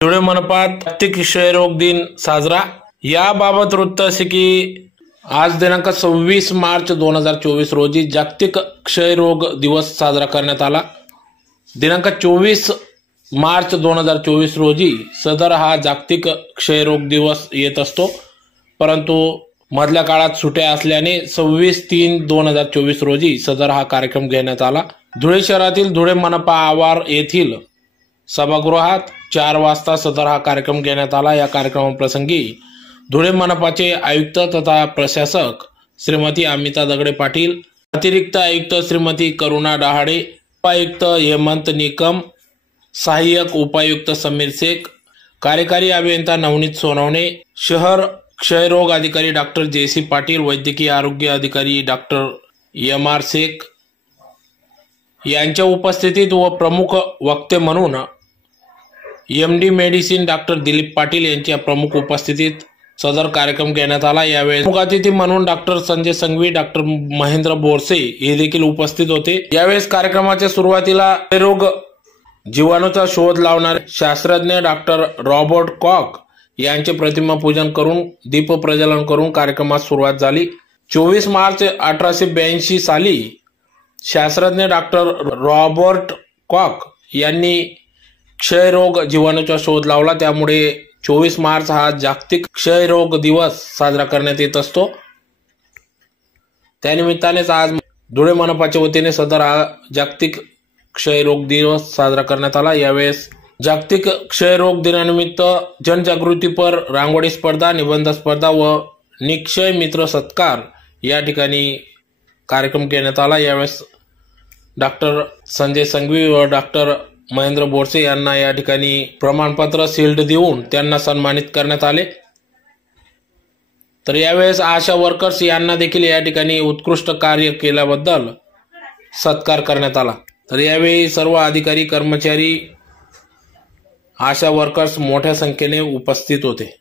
धुळे मनपात जागतिक क्षयरोग दिन साजरा। याबाबत वृत्त असे की आज दिनांक 26 मार्च 2024 रोजी जागतिक क्षयरोग दिवस साजरा करण्यात आला। दिनांक 24 मार्च 2024 रोजी सदर हा जागतिक क्षयरोग दिवस येत असतो, परंतु मधल्या काळात सुट्या असल्याने 26/3/2024 रोजी सदर हा कार्यक्रम घेण्यात आला। धुळे शहरातील धुळे मनपा आवार येथील सभागृहात 4 वाजता सदर हा कार्यक्रम घेण्यात आला। या कार्यक्रमाप्रसंगी धुळे मनपाचे आयुक्त तथा प्रशासक श्रीमती अमिता दगडे पाटील, अतिरिक्त आयुक्त श्रीमती करुणा डहाळे, उपायुक्त हेमंत निकम, सहाय्यक उपायुक्त समीर शेख, कार्यकारी अभियंता नवनीत सोनवणे, शहर क्षयरोग अधिकारी डॉक्टर जेसी पाटील, वैद्यकीय आरोग्य अधिकारी डॉक्टर एम.आर. शेख यांच्या उपस्थितीत व प्रमुख वक्ते म्हणून MD. Medicine doctor Dilip Patil यांच्या प्रमुख उपस्थितीत सदर कार्यक्रम घेण्यात आला। यावेळी प्रमुख अतिथी म्हणून डॉक्टर संजय संघवी, डॉक्टर महेंद्र बोरसे हे देखील उपस्थित होते। यावेळेस कार्यक्रमाच्या सुरुवातीला क्षयरोग जीवाणूचा शोध लावणारे शास्त्रज्ञ डॉक्टर रॉबर्ट कॉक यांचे प्रतिमा पूजन करून दीप प्रज्वलन करून कार्यक्रमास सुरुवात झाली। 24 मार्च 1882 साली शास्त्रज्ञ डॉक्टर रॉबर्ट कॉक यांनी क्षयरोग जीवाणूचा शोध लावला, त्यामुळे 24 मार्च हा जागतिक क्षयरोग दिवस साजरा करण्यात येत असतो। त्यानिमित्तानेच आज धुळे मनपाच्या वतीने सदर हा जागतिक क्षयरोग दिवस साजरा करण्यात आला। यावेळेस जागतिक क्षयरोग दिनानिमित्त जनजागृतीपर रांगोळी स्पर्धा, निबंध स्पर्धा व निक्षय मित्र सत्कार या ठिकाणी कार्यक्रम घेण्यात आला। यावेळेस डॉक्टर संजय संघवी व डॉक्टर महेंद्र बोरसे यांना या ठिकाणी प्रमाणपत्र शील्ड देऊन त्यांना सन्मानित करण्यात आले। तर यावेळेस आशा वर्कर्स यांना देखील या ठिकाणी उत्कृष्ट कार्य केल्याबद्दल सत्कार करण्यात आला। तर यावेळी सर्व अधिकारी, कर्मचारी, आशा वर्कर्स मोठ्या संख्येने उपस्थित होते।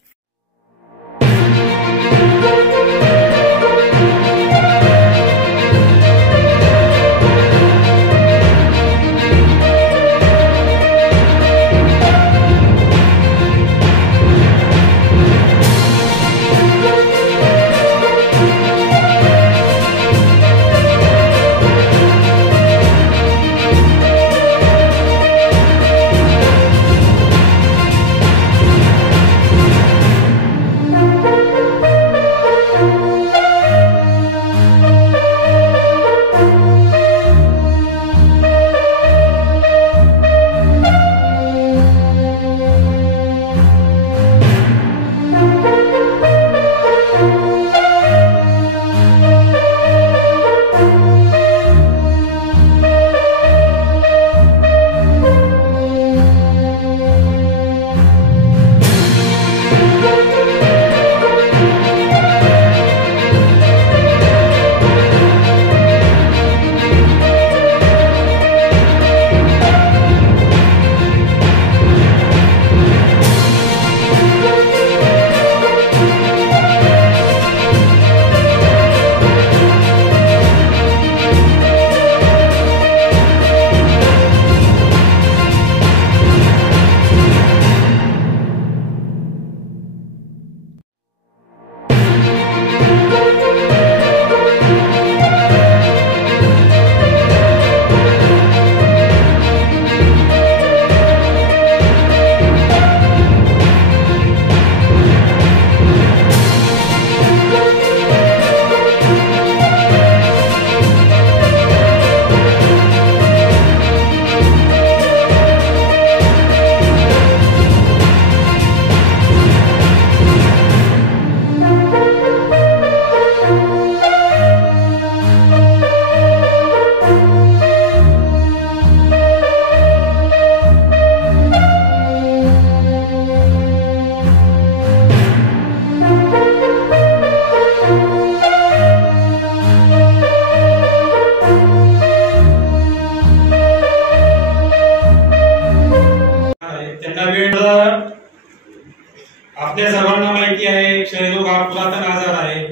आपल्या सर्वांना माहिती आहे क्षयरोग हा पुरातन आजार आहे।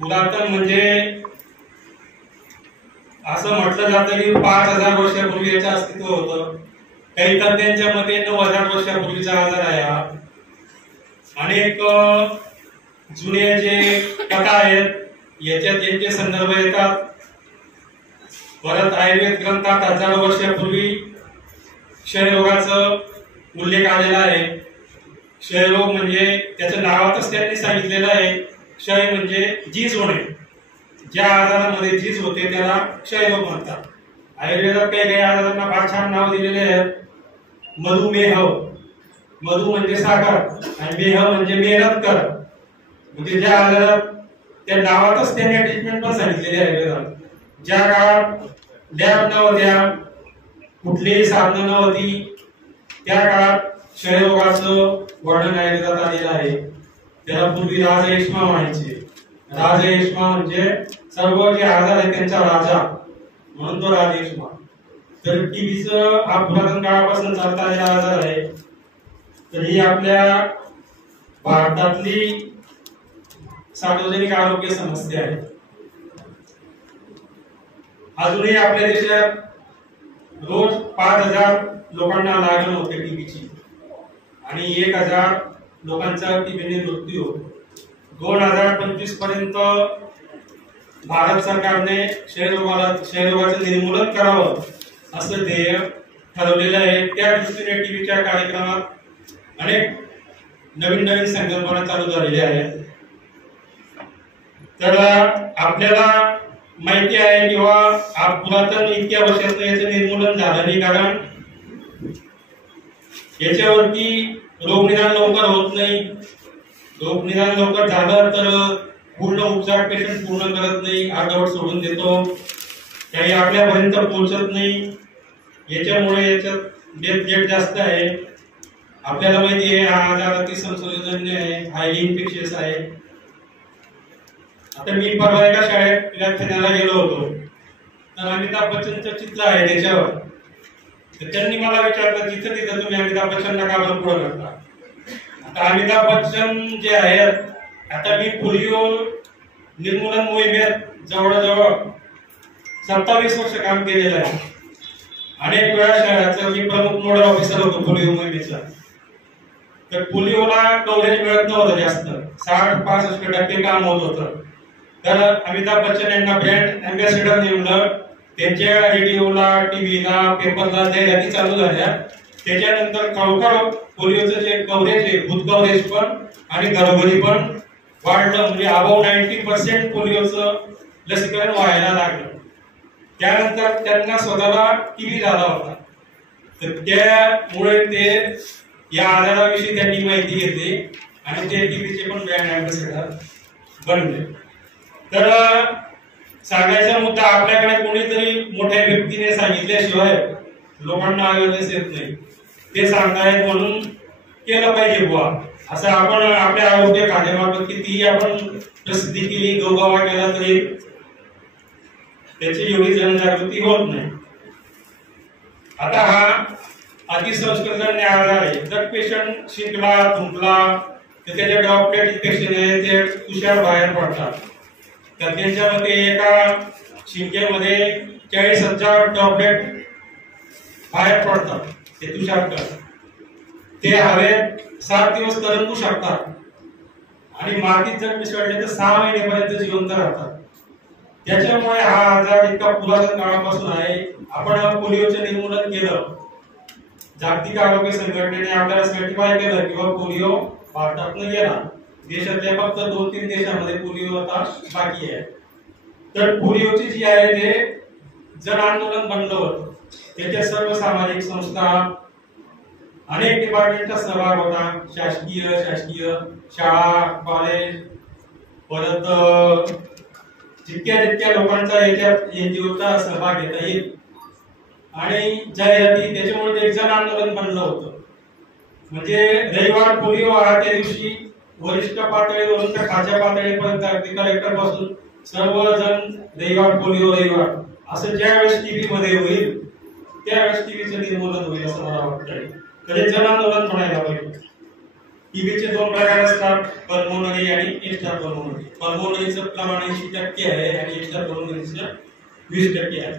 पुरातन म्हणजे असं म्हटलं जातं की 5000 वर्षापूर्वी याचं अस्तित्व होतं। काही तज्ञांच्या मते 9,000 वर्षापूर्वीचा आजार आहे हा. अनेक जुने जे कथा आहेत याच्यात यांचे संदर्भ येतात. परत आयुर्वेद ग्रंथात हजारो वर्षापूर्वी क्षयरोगाचा उल्लेख आलेला आहे. क्षयरोग म्हणजे त्याचं नावातच त्यांनी सांगितलेलं आहे. क्षय म्हणजे झीज होणे. ज्या आजारामध्ये झीज होते त्याला क्षयरोग म्हणतात. आयुर्वेदात काही आजारांना फार छान नाव दिलेले आहेत. मधुमेह, मधु म्हणजे साखर आणि मेह म्हणजे मेहनत कर. म्हणजे ज्या आजारात त्या नावातच त्यांनी ट्रीटमेंट पण सांगितलेली आहे आयुर्वेदात. ज्या काळात लॅब नव्हत्या, कुठलीही साधनं नव्हती, त्या काळात क्षयरोगाचं वर्णन आयुर्वेदात आलेलं आहे. त्याला पूर्वी राजयष्मा म्हणायचे. राजयष्मा म्हणजे सर्व जे आजार आहेत त्यांचा राजा, म्हणून तो राजयष्मा. तर टीबीचं हा पुरातन काळापासून चालता आलेला आजार आहे. तर ही आपल्या भारतातली सार्वजनिक आरोग्य समस्या आहे. अजूनही आपल्या देशात रोज 5,000 लोकांना लागण होते टीबीची आणि 1,000 लोकांचा टीबीने मृत्यू होतो. 2025 पर्यंत भारत सरकारने क्षयरोगाचं निर्मूलन करावं असं ध्येय ठरवलेलं आहे. त्या दृष्टीने टीबीच्या कार्यक्रमात अनेक नवीन नवीन संकल्पना चालू झालेल्या आहेत. तर आपल्याला माहिती आहे किंवा पुरातन इतक्या वर्षाचं याचं निर्मूलन झालं नाही, कारण याच्यावरती रोगनिदान लवकर होत नाही. रोगनिदान लवकर झालं तर पूर्ण उपचार पेशंट पूर्ण करत नाही, अर्धवट सोडून देतो, काही आपल्यापर्यंत पोहोचत नाही. याच्यामुळे याच्यात डेथ रेट जास्त आहे. आपल्याला माहिती आहे हा आजार अति संसर्गजन्य आहे, हायली इन्फेक्शियस आहे. आता मी परवा एका शाळेत व्याख्यानाला गेलो होतो, तर अमिताभ बच्चनचं चित्र आहे त्याच्यावर. तर त्यांनी मला विचारलं तिथं तुम्ही अमिताभ बच्चनला का बरं पुढं करता. आता अमिताभ बच्चन जे आहेत, आता मी पोलिओ निर्मूलन मोहिमेत जवळजवळ 27 वर्ष काम केलेलं आहे. अनेक वेळा शहराचं मी प्रमुख नोडल ऑफिसर होतो पोलिओ मोहिमेचा. तर पोलिओला कव्हरेज मिळत नव्हतं जास्त, 60-65% काम होत होतं. तर अमिताभ बच्चन यांना ब्रँड अँबॅसेडर नेमलं. त्यांच्या रेडिओला, टीव्हीला, पेपरला जाहिराती चालू झाल्या. त्याच्यानंतर खरोखर पोलिओचं जे कव्हरेज आहे, भूत कव्हरेज पण आणि घरोघरी पण वाढलं. म्हणजे अबाव 90% पोलिओचं लसीकरण व्हायला लागलं. त्यानंतर त्यांना स्वतःला टीबी झाला होता. तर त्यामुळे ते या आजाराविषयी त्यांनी माहिती घेतली आणि ते टीबीचे पण ब्रँड अँबॅसेडर बनले. तर सांगायचा मुद्दा, आपल्याकडे कोणीतरी मोठ्या व्यक्तीने सांगितल्याशिवाय लोकांना अवेअरनेस येत नाही. ते सांगतायत म्हणून केलं पाहिजे बुवा असं. आपण आपल्या आरोग्य खात्यामार्फत कितीही आपण प्रसिद्धी केली, गौरव केला तरी त्याची एवढी जनजागृती होत नाही. आता हा अतिसंस्कृतजन्य आजार आहे. जर पेशंट शिंकला, थुंकला तर त्याचे ड्रॉपलेट इन्फेक्शन आहे, ते तुषार बाहेर पडतात. तर त्यांच्यामध्ये एका शिंकेमध्ये 40,000 ड्रॉपलेट बाहेर पडतात. ते तुषार ते हवेत 7 दिवस तरंगू शकतात आणि मातीत जर मिसळले तर 6 महिन्यापर्यंत जिवंत राहतात. त्याच्यामुळे हा आजार इतका पुरातन काळापासून आहे. आपण पोलिओचं निर्मूलन केलं, जागतिक आरोग्य संघटनेने आपल्याला सर्टिफाय केलं किंवा पोलिओ भारतातून गेला. देशातल्या फक्त 2-3 देशांमध्ये पोलिओ आता बाकी आहे. तर पोलिओची जी आहे ते जन आंदोलन बनलं होतं. त्याच्या सर्व सामाजिक संस्था, अनेक डिपार्टमेंटचा सहभाग होता. शासकीय शाळा, कॉलेज, परत जितक्या लोकांचा याच्यात एनजीओचा सहभाग घेता येईल आणि जाहिराती. त्याच्यामुळे ते जन आंदोलन बनलं होतं. म्हणजे रविवार पोलिओ हा त्या दिवशी वरिष्ठ पातळीवरून तर खालच्या पातळीपर्यंत अगदी कलेक्टर पासून सर्वजण रविवार पोलिओ रविवार असं ज्या वेळेस टीव्ही मध्ये होईल त्यावेळेस टीव्हीचं निर्मूलन होईल असं मला वाटतंय. तर जन आंदोलन म्हणायला पाहिजे. टीबीचे 2 प्रकार असतात, पल्मोनरी आणि एक्स्ट्रा पल्मोनरी. पल्मोनरीचं प्रमाण 80% आहे आणि एक्स्ट्रा पल्मोनरीचं 20% आहे.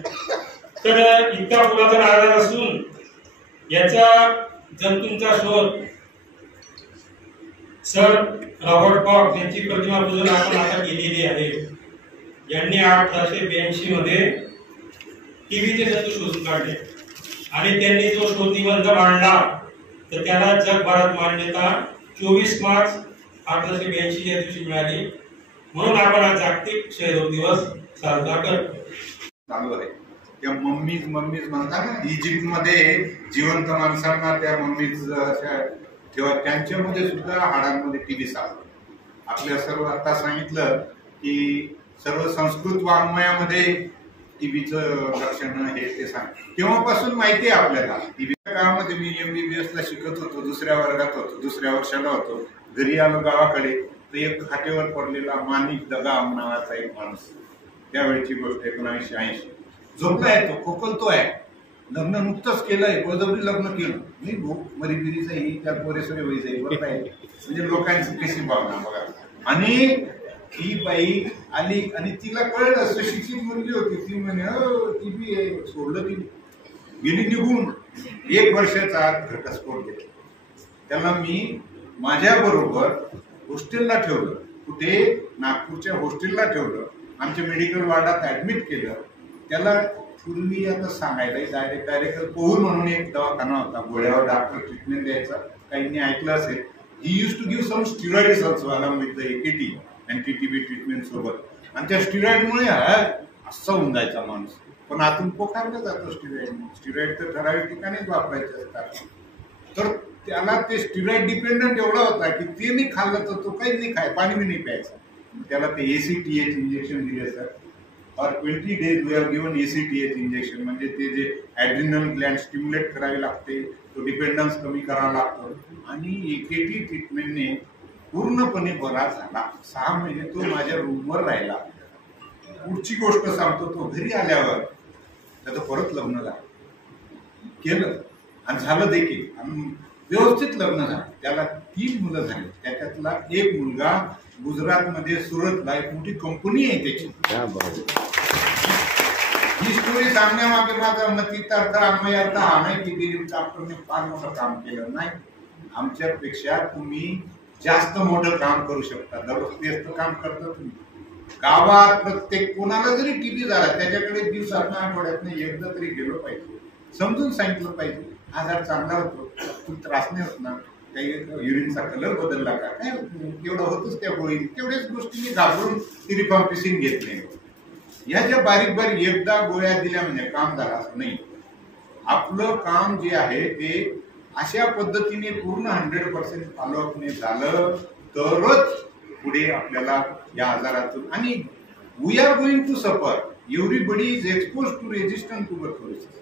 तर इतका पुरातन आजार असून याचा जंतूंचा शोध सर रॉबर्ट कॉक यांची प्रतिमा पूजन आपण आता केलेली आहे. यांनी 1882 मध्ये टीबीचे जंतू शोधून काढले आणि त्यांनी जो शोध निबंध मांडला तर त्याला जगभरात मान्यता 24 मार्च 1882 या दिवशी मिळाली. म्हणून आपण आज जागतिक क्षयरोग दिवस साजरा करतो. चालू आहे त्या मम्मीज म्हणतात ना, इजिप्तमध्ये जिवंत माणसांना त्या मम्मीज तेव्हा त्यांच्यामध्ये सुद्धा हाडांमध्ये टीबी सापडतो. आपल्या सर्व आता सांगितलं की सर्व संस्कृत वाङ्मयामध्ये टीबीचं लक्षण हे ते सांग तेव्हापासून माहिती आहे आपल्याला. टीबीच्या काळामध्ये मी MBBS ला शिकत होतो, दुसऱ्या वर्गात होतो, दुसऱ्या वर्षाला होतो. घरी आलो गावाकडे तर एक खाटेवर पडलेला माणिक दगा नावाचा एक माणूस, त्यावेळची गोष्ट 1980, झोपलाय तो, खोकलतोय, लग्न नुकतंच केलंय, बळजबरी लग्न केलं नाही मरी बिरीचा ही त्या पोरेसरे व्हायचं बरं आहे. म्हणजे लोकांची कशी भावना बघा. आणि ती बाई आली आणि तिला कळलं, सुशिक्षित मुलगी होती, ती म्हणे टीबी आहे, सोडलं ती गेली निघून. 1 वर्षाचा घटस्फोट घेतला. त्याला मी माझ्या बरोबर हॉस्टेलला ठेवलं, कुठे नागपूरच्या हॉस्टेलला ठेवलं, आमच्या मेडिकल वार्डात ऍडमिट केलं. त्याला पूर्वी आता सांगायला डायरेक्ट कोहूर म्हणून एक दवाखाना होता, गोळ्यावर डॉक्टर ट्रीटमेंट द्यायचा. काहींनी ऐकलं असेल, he use to give some steroids also along with the AKT anti TB treatment सोबत. आणि त्या स्टिरॉइडमुळे असा होऊन जायचा माणूस, पण आतून पोखारला जातो स्टिरॉइड तर ठराविक ठिकाणीच वापरायचे असतात. तर त्याला ते स्टिरॉइड डिपेंडंट एवढा होता की ते नाही खाल्लं तर तो काहीच नाही खाय, पाणी बी नाही प्यायचा. त्याला ते ACTH इंजेक्शन दिले सर. और 20 days we have given ACTH injection, म्हणजे ते जे ॲड्रिनल ग्लँड स्टिम्युलेट करावी लागते, तो डिपेंडन्स कमी करावा लागतो. आणि AKT ट्रीटमेंटने पूर्णपणे बरा झाला. 6 महिने तो माझ्या रूमवर राहिला. पुढची गोष्ट सांगतो, तो घरी आल्यावर त्याचं परत लग्न झालं, केलं आणि झालं देखील, आणि व्यवस्थित लग्न झालं. त्याला 3 मुलं झाली. त्याच्यातला एक मुलगा गुजरातमध्ये सुरतला एक मोठी कंपनी आहे त्याची. ही स्टोरी सांगण्यामागे माझा मतीचा अर्थ हा नाही की डॉक्टरने फार मोठं काम केलं नाही. आमच्यापेक्षा तुम्ही जास्त मोठं काम करू शकता. दररोज तेच काम करता तुम्ही. गावात प्रत्येक कोणाला जरी टीबी झाला त्याच्याकडे दिवसातनं आठवड्यातनं एकदा तरी गेलो पाहिजे, समजून सांगितलं पाहिजे, आजार चांगला होतो, तू त्रास नाही होत ना, काही युरिनचा कलर बदलला का, काय एवढं होतच त्या गोळी, तेवढ्याच गोष्टींनी घाबरून ती रिपॉम्पिसिंग घेत नाही. या ज्या बारीक बारीक एकदा गोळ्या दिल्या म्हणजे काम झालं असं नाही. आपलं काम जे आहे ते अशा पद्धतीने पूर्ण 100% फॉलोअपने झालं तरच पुढे आपल्याला या आजारातून, आणि we are going to suffer. Everybody is expose to resistant tuberculosis,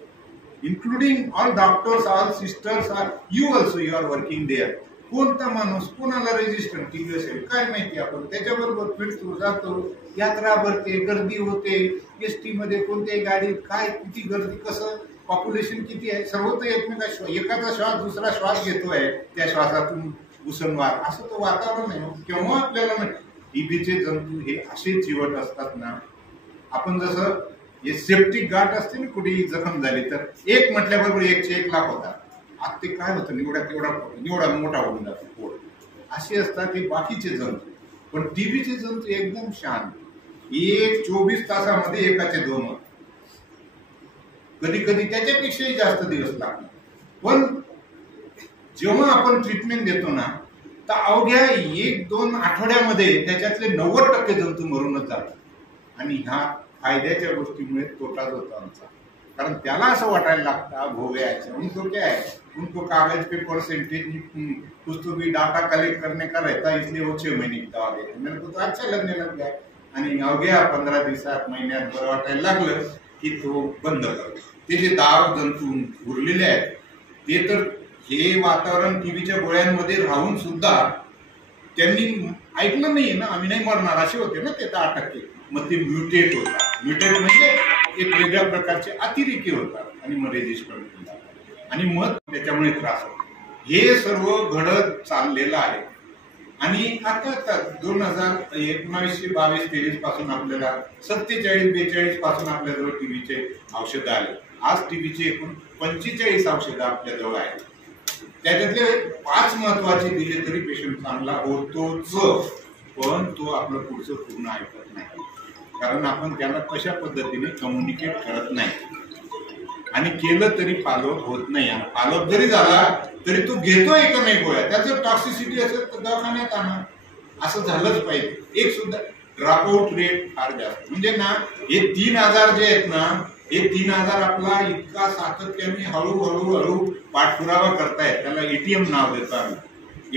including all doctors, all sisters, you also you are working there. कोणता माणूस कोणाला रेजिस्टंट टीबी असेल काय माहिती. आपण त्याच्याबरोबर फिरतो, जातो, यात्रा भरते, गर्दी होते, ST मध्ये कोणत्याही गाडीत काय किती गर्दी, कसं पॉप्युलेशन किती आहे, सर्व तर एकाचा श्वास दुसरा श्वास घेतोय, त्या श्वासातून उसनवार असं तो वातावरण आहे. केव्हा आपल्याला टीबीचे जंतू हे असे चिवट असतात ना. आपण जसं हे सेप्टिक गाठ असते ना, कुठेही जखम झाली तर एक म्हटल्याबरोबर 1 लाख होतात. आता ते काय होतं, एवढा मोठा होऊन जातो पोट. असे असतात हे बाकीचे जंतू. पण टीबीचे जंतू एकदम शांत, 24 तासामध्ये एकाचे 2 होतात, कधी कधी त्याच्यापेक्षाही जास्त दिवस लागतात. पण जेव्हा आपण ट्रीटमेंट देतो ना तर अवघ्या 1-2 आठवड्यामध्ये त्याच्यातले 90% जंतू मरूनच जातात. आणि ह्या फायद्याच्या गोष्टीमुळे तोटाच होता आमचा. कारण त्याला असं वाटायला लागतं भोगायचं, उनको क्या है, उनको कागज पे परसेंटेज कुछ तो भी डाटा कलेक्ट करने का रहता है, इसलिए वो 6 महीने की दवा देते. मेरे को तो अच्छा लगने लग गया. आणि अवघ्या 15 दिवसात महिन्यात बरं वाटायला लागलं की तो बंद करतो. ते जे दाव जंतू उरलेले आहेत ते तर हे वातावरण टीबीच्या गोळ्यांमध्ये राहून सुद्धा त्यांनी ऐकलं नाही ना, आम्ही नाही मरणार असे होते ना ते 10%. मग ते म्युटेट होतात. म्युटेट म्हणजे एक वेगळ्या प्रकारचे अतिरेकी होतात आणि मग रेजिस्टंट होतात आणि मग त्याच्यामुळे त्रास होतो. हे सर्व घडत चाललेलं आहे. आणि आता 2019-22-23 पासून आपल्याला 47-42 पासून आपल्याजवळ टीबीचे औषधं आले. आज टीबीचे एकूण 45 औषधं आपल्याजवळ आहेत. त्याच्यातले 5 महत्वाचे दिले तरी पेशंट चांगला होतोच, पण तो आपलं पुढचं पूर्ण ऐकत नाही, कारण आपण त्याला कशा पद्धतीने कम्युनिकेट करत नाही आणि केलं तरी फॉलोअप होत नाही. आणि फॉलोअप जरी झाला तरी तो घेतोय का नाही गोळ्या, त्याचं टॉक्सिसिटी असेल तर दवाखान्यात आणा, असं झालंच पाहिजे. एक सुद्धा ड्रॉपआउट रेट फार जास्त, म्हणजे ना हे 3 आजार जे आहेत ना, हे 3 आजार आपला इतका सातत्याने हळूहळू पाठपुरावा करतायत. त्याला एटीएम नाव देतो आम्ही.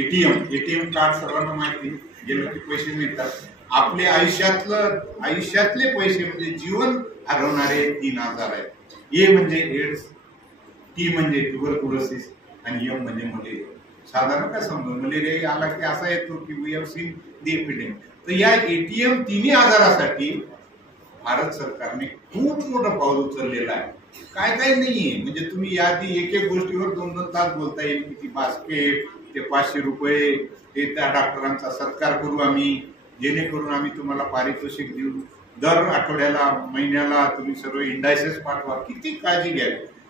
एटीएम कार्ड सर्वांना माहिती, गेलं की पैसे मिळतात. आपले आयुष्यातले पैसे म्हणजे जीवन हरवणारे 3 आजार आहेत. ए म्हणजे एड्स, टी म्हणजे ट्युबरक्युलोसिस आणि एम म्हणजे मलेरिया. साधारण काय समजून मलेरिया आला की असा येतो की we have seen the epidemic. तर या एटीएम 3 आजारासाठी भारत सरकारने खूप मोठं पाऊल उचललेलं आहे. काय नाहीये, म्हणजे तुम्ही यादी एक गोष्टीवर 2-2 तास बोलता येईल की ती बास्केट, ते 500 रुपये, ते त्या डॉक्टरांचा सत्कार करू आम्ही, जेणेकरून आम्ही तुम्हाला पारितोषिक देऊ, दर आठवड्याला महिन्याला तुम्ही सर्व इंडायसेस पाठवा. किती काळजी घ्या.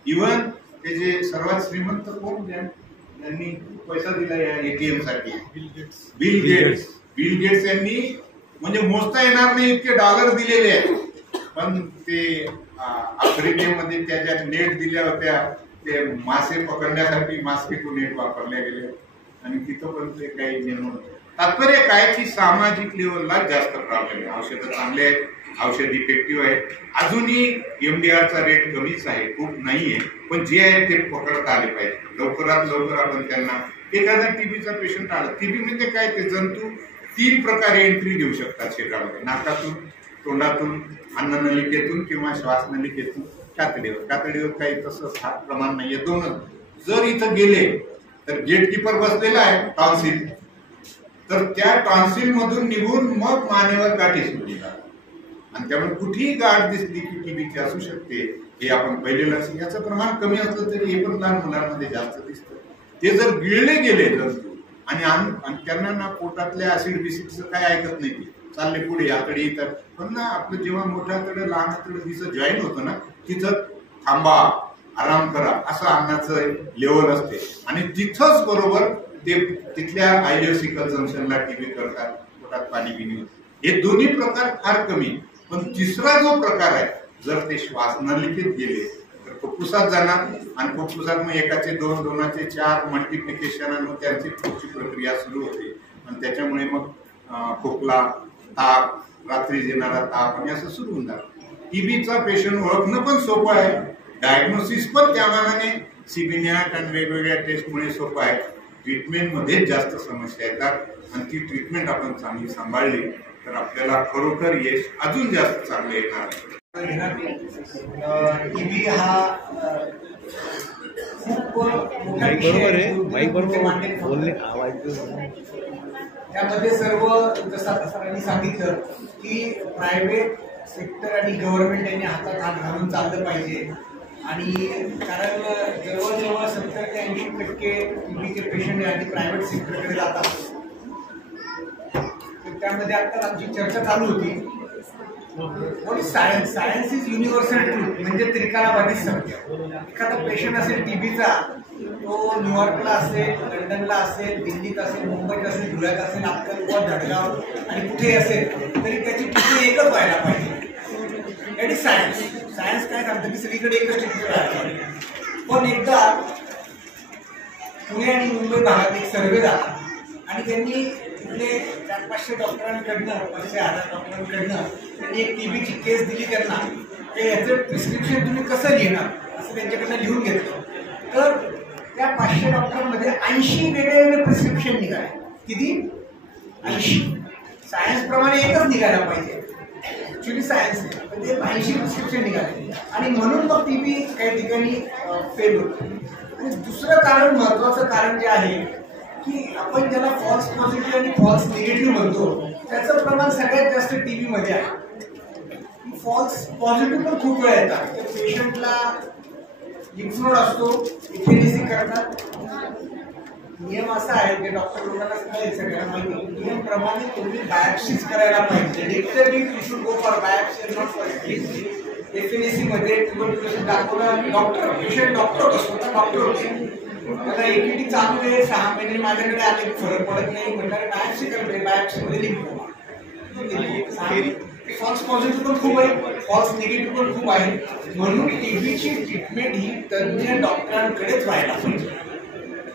इव्हन ते जे सर्वात श्रीमंत कोण त्यांनी पैसा दिला या एटीएम साठी, बिल गेट्स यांनी, म्हणजे मोजता येणार नाही इतके डॉलर दिलेले आहेत. पण ते आफ्रिकेमध्ये त्या ज्या नेट दिल्या होत्या ते मासे पकडण्यासाठी मास्किटो नेट वापरल्या गेले आणि तिथं पण ते काही निर्मूल. तात्पर्य काय की सामाजिक लेवलला जास्त प्रॉब्लेम आहे. औषधं चांगले आहेत, औषध इफेक्टिव्ह आहे. अजूनही एमडीआरचा रेट कमीच आहे, खूप नाहीये, पण जे आहे ते पकडता आले पाहिजे. लवकरात लवकर आपण त्यांना, एखादा टीबीचा पेशंट आला, टीबी म्हणजे काय, ते जंतू 3 प्रकारे एंट्री देऊ शकतात शरीरामध्ये, नाकातून, तोंडातून, अन्ननलिकेतून किंवा श्वासनलिकेतून कातडीवर काही तसं प्रमाण नाहीये, 2च. जर इथं गेले तर गेटकीपर बसलेला आहे टॉन्सिल, तर त्या टॉन्सिल मधून निघून मग मानेवर गाठी सुटली जातात. आणि त्यामुळे कुठेही गाठ दिसली की टीबीची असू शकते, हे आपण पहिले लक्ष. याचं प्रमाण कमी असलं तरी हे पण लहान मुलांमध्ये जास्त दिसतं. ते जर गिळले गेले जंतू आणि त्यांना ना पोटातल्या ऍसिड बिसिडचं काय ऐकत नाही, ते चालले पुढे आतडे येतात. पण ना आपलं जेव्हा मोठ्या आतडे लहान आतडे तिचं जॉईन होतं ना, तिथं थांबा, आराम करा, असं अन्नाचं लेवल असते. आणि तिथंच बरोबर ते तिथल्या आयडियोसिकल जंक्शनला टीबी करतात, पोटात पाणी बिणी होतं. हे दोन्ही प्रकार फार कमी. पण तिसरा जो प्रकार आहे, जर ते श्वासनलिकेत गेले तर फुफ्फुसात जाणार आणि फुफ्फुसात मग 1चे 2, 2चे 4 मल्टिप्लिकेशन आणि मग त्यांची पुढची प्रक्रिया सुरू होते. आणि त्याच्यामुळे मग खोकला, ताप, रात्री येणारा ताप आणि असं सुरू होऊन जातं. टीबीचा पेशंट ओळखणं पण सोपं आहे, डायग्नोसिस पण त्या मानाने सीबीनॅट आणि वेगवेगळ्या टेस्टमुळे सोपं आहे. ट्रीटमेंटमध्ये जास्त समस्या येतात आणि ती ट्रीटमेंट आपण चांगली सांभाळली तर आपल्याला खरोखर यश अजून जास्त चांगले येणार. टीबी हा खूप मोठा त्यामध्ये सर्व जसं सरांनी सांगितलं की प्रायव्हेट सेक्टर आणि गव्हर्नमेंट यांनी हातात हात घालून चाललं पाहिजे. आणि कारण जवळजवळ 70 ते 80% टीबीचे पेशंट आणि प्रायव्हेट सेक्टरकडे जातात. त्यामध्ये आता आमची चर्चा चालू होती, what is science. Science is universal truth, म्हणजे त्रिकालाबाधित सत्य. एखादा पेशंट असेल टीबीचा, तो न्यूयॉर्कला असेल, लंडनला असेल, दिल्लीत असेल, मुंबईत असेल, धुळ्यात असेल, अक्कलकोट, धडगाव आणि कुठेही असेल तरी त्याची ट्रीटमेंट एकच व्हायला पाहिजे. That is science. सायन्स काय सांगतं की सगळीकडे एकच ट्रीटमेंट व्हायला पाहिजे. पण एकदा पुणे आणि मुंबई भागात एक सर्वे झाला आणि त्यांनी तिथले 400-500 डॉक्टरांकडनं, 500-1000 डॉक्टरांकडनं त्यांनी एक टीबीची केस दिली त्यांना. ते याचं प्रिस्क्रिप्शन तुम्ही कसं घेणार असं त्यांच्याकडनं लिहून घेतलं. तर त्या 500 डॉक्टरांमध्ये 80 वेगवेगळे प्रिस्क्रिप्शन निघाले. किती? 80. सायन्स प्रमाणे एकच निघायला पाहिजे, ऍक्च्युली सायन्स आहे, पण ते 80 प्रिस्क्रिप्शन निघाले. आणि म्हणून मग टीबी काही ठिकाणी फेल होतं. आणि दुसरं कारण, महत्वाचं कारण जे आहे की आपण ज्याला फॉल्स पॉझिटिव्ह आणि फॉल्स निगेटिव्ह म्हणतो, त्याचं प्रमाण सगळ्यात जास्त टीबी मध्ये आहे. फॉल्स पॉझिटिव्ह पण खूप वेळा येतात. त्या पेशंटला लिम्फ नोड असतो, इथेलिसी करतात. नियम असा आहे की डॉक्टर लोकांना सगळ्यांना माहिती, नियमप्रमाणे तुम्ही बायोप्सीज करायला पाहिजे. Literally you should go for biopsy, not for इथेलिसी. FNAC मध्ये ट्युबरक्युलोसिस दाखवलं, डॉक्टर पेशंट डॉक्टर होता, स्वतः डॉक्टर होते. मला ATT चालू आहे, 6 महिने माझ्याकडे आले, फरक पडत नाही म्हटलं बायोप्सी करते, बायोप्सीमध्ये लिंफोमा. फॉल्स पॉझिटिव्ह पण खूप आहे, फॉल्स निगेटिव्ह पण खूप आहे. म्हणून टीबीची ट्रीटमेंट ही तज्ञ डॉक्टरांकडेच व्हायला पाहिजे.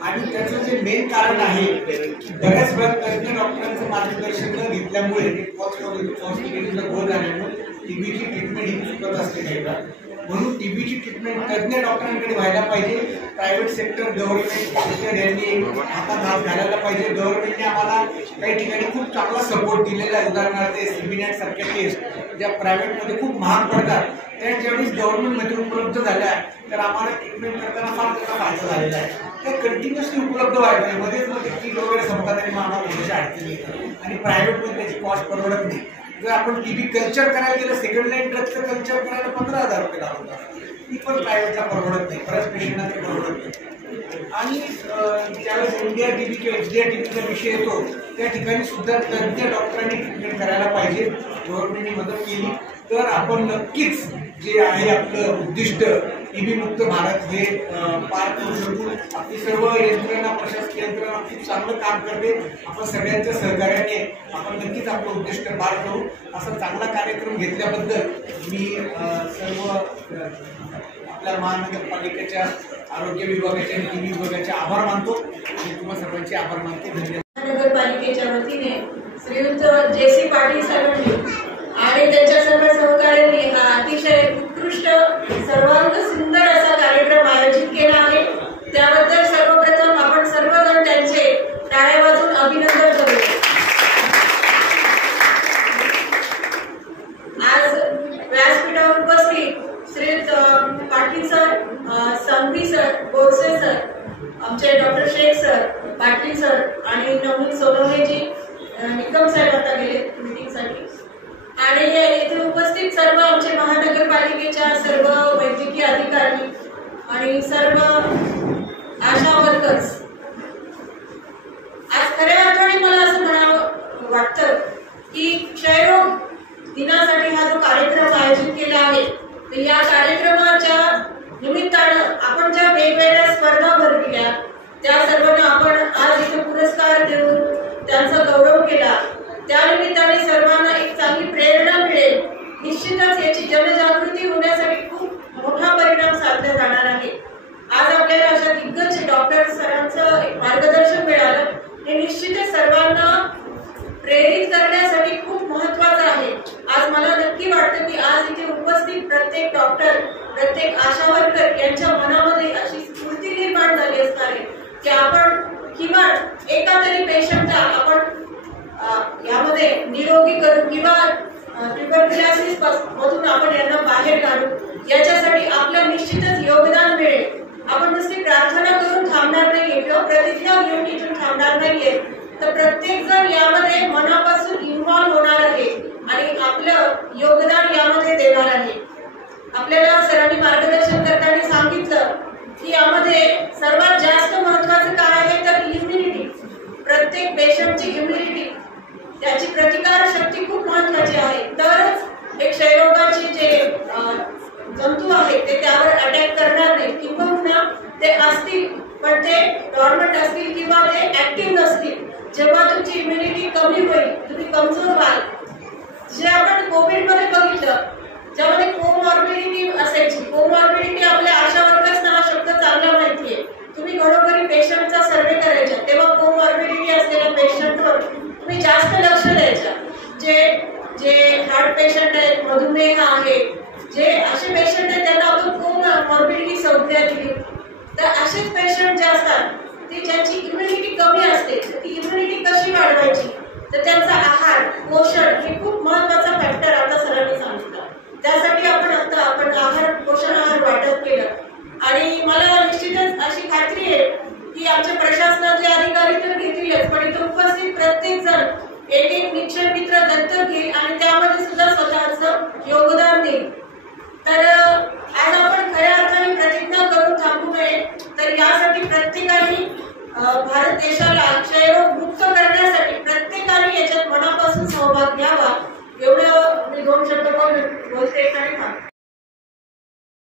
आणि त्याचं जे मेन कारण आहे की बऱ्याच वेळा तज्ञ डॉक्टरांचं मार्गदर्शन न घेतल्यामुळे फॉल्स पॉझिटिव्ह फॉल्स निगेटिव्हला गोल झाल्यामुळे टीबीची ट्रीटमेंट ही चुकत असते काही वेळा. म्हणून टीबीची ट्रीटमेंट तज्ञ डॉक्टरांकडे व्हायला पाहिजे. प्रायव्हेट सेक्टर, गव्हर्नमेंट सेक्टर यांनी हातात हात घालायला पाहिजे. गव्हर्नमेंटने आम्हाला काही ठिकाणी खूप चांगला सपोर्ट दिलेला आहे. उदाहरणार्थ CBNET सारख्या टेस्ट ज्या प्रायव्हेटमध्ये खूप महाग पडतात त्या ज्यावेळेस गव्हर्नमेंटमध्ये उपलब्ध झाल्या तर आम्हाला ट्रीटमेंट करताना फार त्याचा फायदा झालेला आहे. त्या कंटिन्युअसली उपलब्ध व्हायला मध्येच मध्ये किट वगैरे संपतात आणि मग आम्हाला थोड्याशा अडचणी येतात आणि प्रायव्हेटमध्ये त्याची कॉस्ट परवडत नाही. जर आपण टीबी कल्चर करायला गेलं, सेकंड लाईन ड्रगचं कल्चर करायला 15,000 रुपये लागतात. ती पण प्रायव्हेटला परवडत नाही, बऱ्याच पेशंटना ते परवडत नाही. आणि ज्यावेळेस इंडिया टीबी किंवा HDR टीबीचा विषय येतो त्या ठिकाणी सुद्धा तज्ञ डॉक्टरांनी ट्रीटमेंट करायला पाहिजे. गव्हर्नमेंटने मदत केली तर आपण नक्कीच जे आहे आपलं उद्दिष्ट टीबी मुक्त भारत हे पार करू शकू. आपली सर्व यंत्रणा, प्रशासकीय यंत्रणा खूप चांगलं काम करते. आपण सगळ्यांच्या सहकार्याने आपण नक्कीच आपलं उद्दिष्ट पार करू. असा चांगला कार्यक्रम घेतल्याबद्दल मी सर्व आपल्या महानगरपालिकेच्या आरोग्य विभागाच्या आणि टीबी विभागाचे आभार मानतो आणि तुम्हाला सर्वांचे आभार मानते. धन्यवाद. नगरपालिकेच्या वतीने श्रीयुत JC पाटील साहेबांनी आणि त्यांच्या सर्व सहकार्यांनी हा अतिशय उत्कृष्ट सर्वांग सुंदर असा कार्यक्रम आयोजित केला आहे. त्याबद्दल सर्वप्रथम आपण सर्वजण त्यांचे टाळ्या वाजवून अभिनंदन करूया. आज व्यासपीठावर उपस्थित श्रीयुत Patil sir, Sanghvi sir, Borse sir, आमचे doctor Shaikh sir, Patil sir आणि नवनीत सोनवणेजी, निकम साहेब आता गेले मीटिंगसाठी आणि येथे उपस्थित सर्व आमचे महानगरपालिकेच्या सर्व वैद्यकीय अधिकारी आणि सर्व आशा वर्कर्स. आज खऱ्या अर्थाने मला असं म्हणावं वाटतं की क्षयरोग दिनासाठी हा जो कार्यक्रम आयोजित केला आहे तर या कार्यक्रमाच्या निमित्तानं आपण ज्या वेगवेगळ्या स्पर्धा भरविल्या त्या सर्वांना आपण आज इथे पुरस्कार देऊन त्यांचा गौरव केला. त्यानिमित्ताने सर्वांना एक चांगली प्रेरणा मिळेल. निश्चितच याची जनजागृती होण्यासाठी खूप मोठा परिणाम साधला जाणार आहे. आज आपल्याला अशा दिग्गज डॉक्टर सरांचं एक मार्गदर्शन मिळालं हे निश्चितच सर्वांना प्रेरित करण्यासाठी खूप महत्वाचं आहे. आज मला नक्की वाटतं की आज इथे उपस्थित प्रत्येक डॉक्टर, प्रत्येक आशा वर्कर यांच्या मनामध्ये अशी स्फूर्ती निर्माण झाली असणार आहे की आपण किमान एका तरी पेशंटला आपण यामध्ये निरोगी करू किंवा ट्युबरक्युलोसिस मधून आपण यांना बाहेर काढू. याच्यासाठी आपलं निश्चितच योगदान मिळेल. आपण नुसती प्रार्थना करून थांबणार नाहीये किंवा प्रतिज्ञा घेऊन इथून थांबणार नाहीये तर प्रत्येक जण यामध्ये मनापासून इन्व्हॉल्व्ह होणार आहे आणि आपलं योगदान यामध्ये देणार आहे. आपल्याला सरांनी मार्गदर्शन करताना सांगितलं की यामध्ये सर्वात जास्त महत्वाचं काय आहे तर इम्युनिटी. प्रत्येक पेशंटची इम्युनिटी, त्याची प्रतिकार शक्ती खूप महत्वाची आहे. तरच एक क्षयरोगाची जे जंतू आहेत ते त्यावर अटॅक करणार नाही किंवा ते असतील पण ते डॉर्मंट असतील किंवा ते ऍक्टिव्ह नसतील. जेव्हा तुमची इम्युनिटी कमी होईल, तुम्ही कमजोर व्हाल. जे आपण कोविडमध्ये बघितलं ज्यामध्ये कोमॉर्बिडिटी असायची. कोमॉर्बिडिटी आपल्या आशा वर्कर्सना हा शब्द चांगला माहितीये. तुम्ही घरोघरी पेशंटचा सर्वे करायचा तेव्हा कोमॉर्बिडिटी असलेल्या पेशंटवर तुम्ही जास्त लक्ष द्यायच्या. जे हार्ट पेशंट आहेत, मधुमेह आहे, जे असे पेशंट आहेत त्यांना आपण कोमॉर्बिडिटी संज्ञा दिली. तर असेच पेशंट जे असतात ते ज्यांची इम्युनिटी कमी असते ती इम्युनिटी कशी वाढवायची तर त्यांचा आहार, पोषण हे खूप महत्वाचा फॅक्टर आता सरांनी सांगितलं. त्यासाठी आपण आहार, पोषण आहार वाटप केलं आणि मला निश्चितच अशी खात्री आहे की आमच्या प्रशासनाचे अधिकारी तर घेतीलच पण इथे उपस्थित प्रत्येक जण एक निक्षय मित्र दत्तक घेईल आणि त्यामध्ये सुद्धा स्वतःचं योगदान देईल. तर आज आपण खऱ्या अर्थाने प्रतिज्ञा करून थांबू नये तर यासाठी प्रत्येकाने